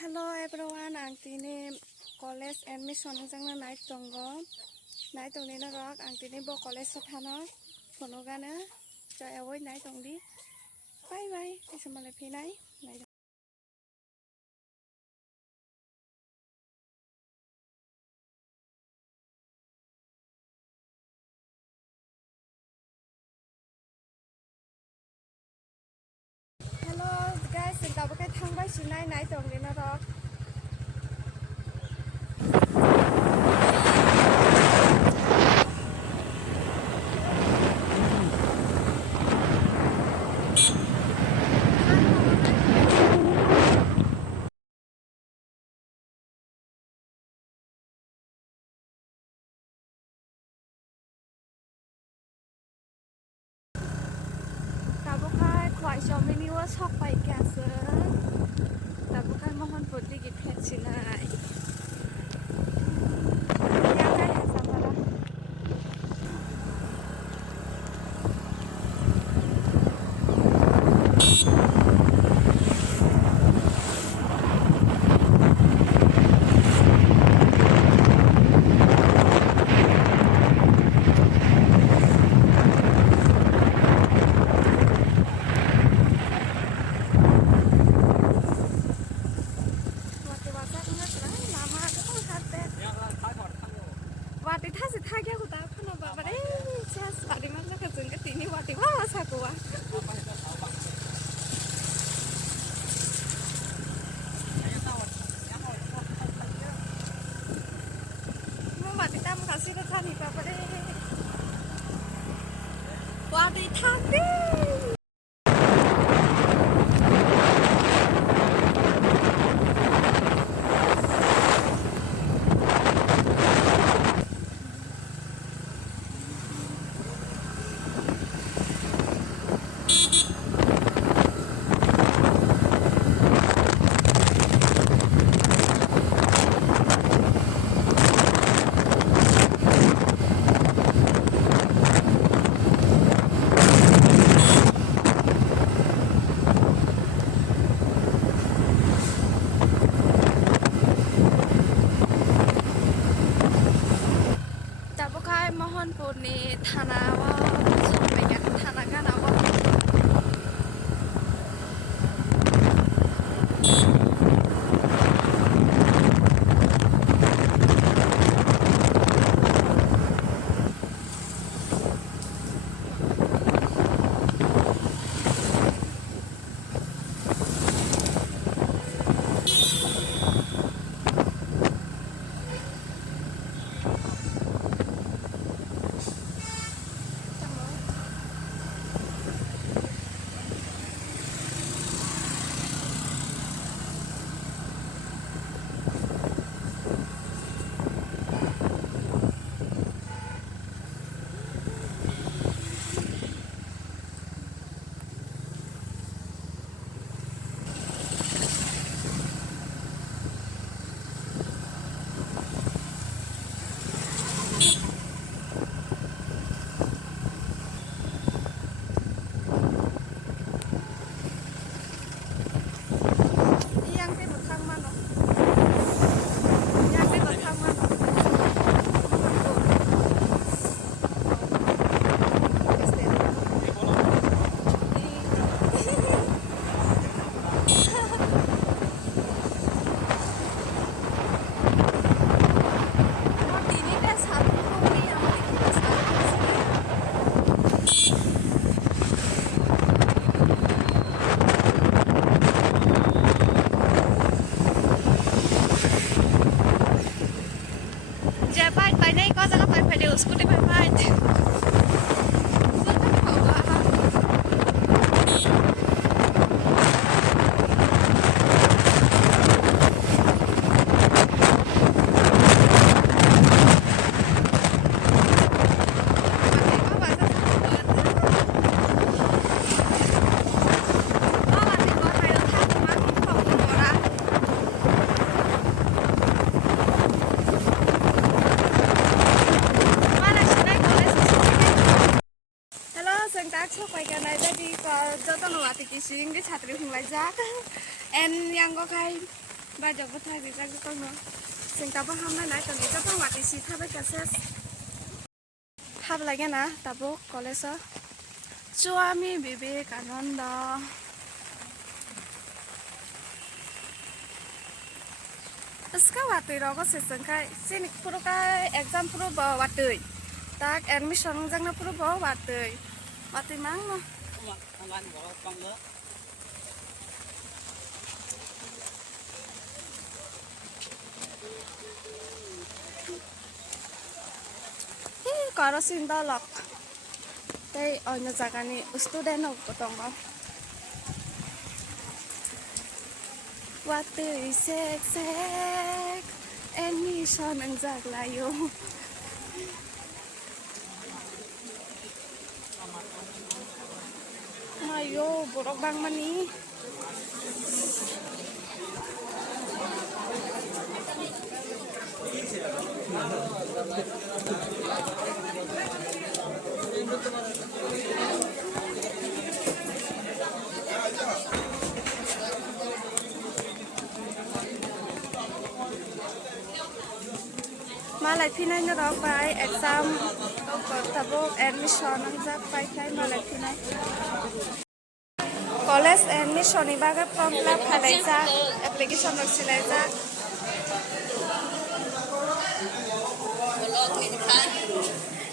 Hello everyone, ang tini college admission jangna night tongni na rok ang tini bo college sa thano phono gana cho avoid night tong di bye bye isamale phinai. Hello guys, xin chào các thang bay xin nay night tongni na rok. Cho miniว่าชอบไปแกเซอร์แต่บุคคลมหันปวดดีกิเพชรชินายอยากได้หาสัมภาระ Wati thasi thagya kuta khana babare chas sari matla ka jung ka tini wati wa sa ko wa mo wati tam khasi ka thani babare wati thagya Mohanpur ni thana wa sampai ya thana gana wa Scooty by right. Cho tôi nói thì cái xuyên cái chặt được không lại giá em yang có cái ba giờ có thay vì ra cái con nữa sinh tao bắt ham nãy tao nghĩ cho tao mặc cái gì thay với cái set thay lại cái nào tao bố có lẽ sao chúa mi bebe cả non đó sekarang waktu itu aku sesen kai sini puru kai exam puru bawa waktu tak admission jangan puru bawa waktu mang no kalau sinda lok đây ở nhà jaga ni student aku potong kau waktu sek admission ang jaglayo ayo borok bang maniมาเลยพี่นายเราไป exam ตับ admission นั่งจะไปใช้มาเลยพี่นาย college admission นี่บ้างก็พร้อมแล้วภายในจ้า application ลงสิเลยจ้า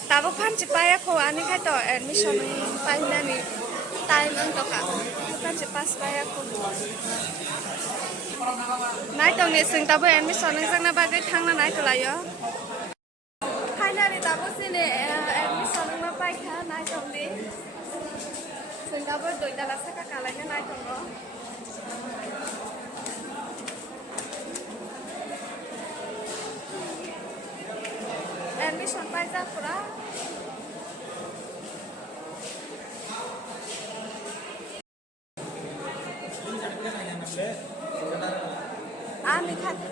ตับพันจะไปอะโคอันนี้แค่ต่อ admission ไปนั่นนี่ตายนั่นต่อค่ะพันจะ pass ไปอะโคนายตรงนี้ซึ่งตับ admission นั่งจังนะบ้างได้ทั้งนั้นนายตัวอะไรเยอะFinally, tapos ini admission ng mapay ka na itong di. Singapore doy dala sa kakalanya na itong no. Admission pa sa pura.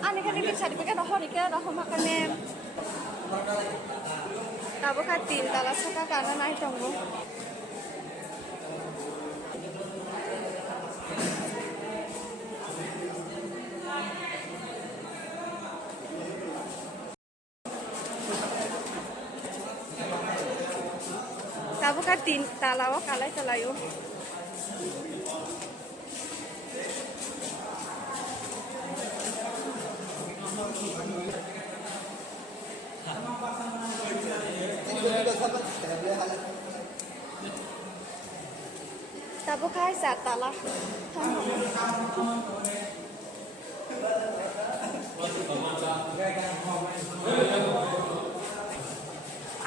Ani kan ini certificate dah hari ke dah makan nem. Tabo ka tin dala sa kakana na itong mo. Tabo ka tin dala wa kalay talayo. Tabo kai sat tala.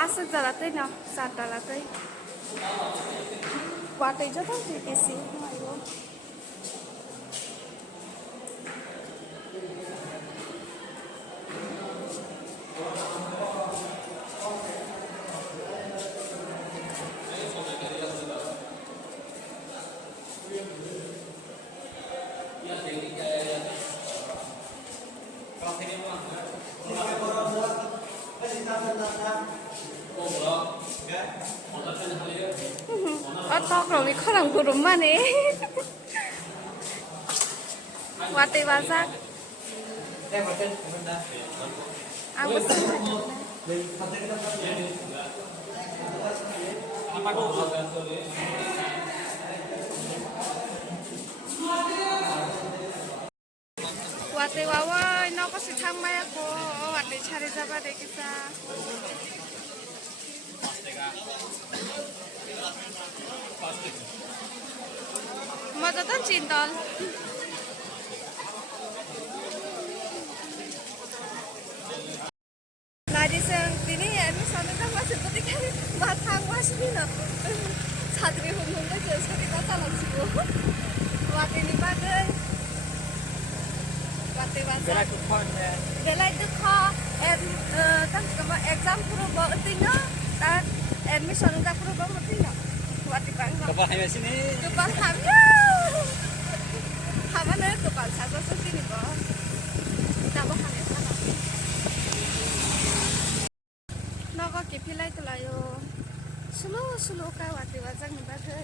Asal tala tu na sat tala tu. Waktu itu tu kisi. Otak rồi có làm của rumah nih. Wati wasak. Aku Wati wawa, nó có sự tham mai aku. Wati cari siapa deh kita. Mau tetap cinta. Nah di sini ya ini sampai kan masih seperti kan batang masih nih no. Saat ini hubung aja seperti kata langsung. Waktu ini bagai. Waktu masa. Belai tu kah? Kan cuma exam pura bawa tinggal. Dan admission juga pura bawa tinggal. Waktu bangga. Kepal hamil sini. Kepal hamil. Hamil nih kepal saya sini kok. Kita bawa hamil sana. Nó có kịp phi lấy từ lại slow slow cái hoạt thì vào răng mình bắt hơi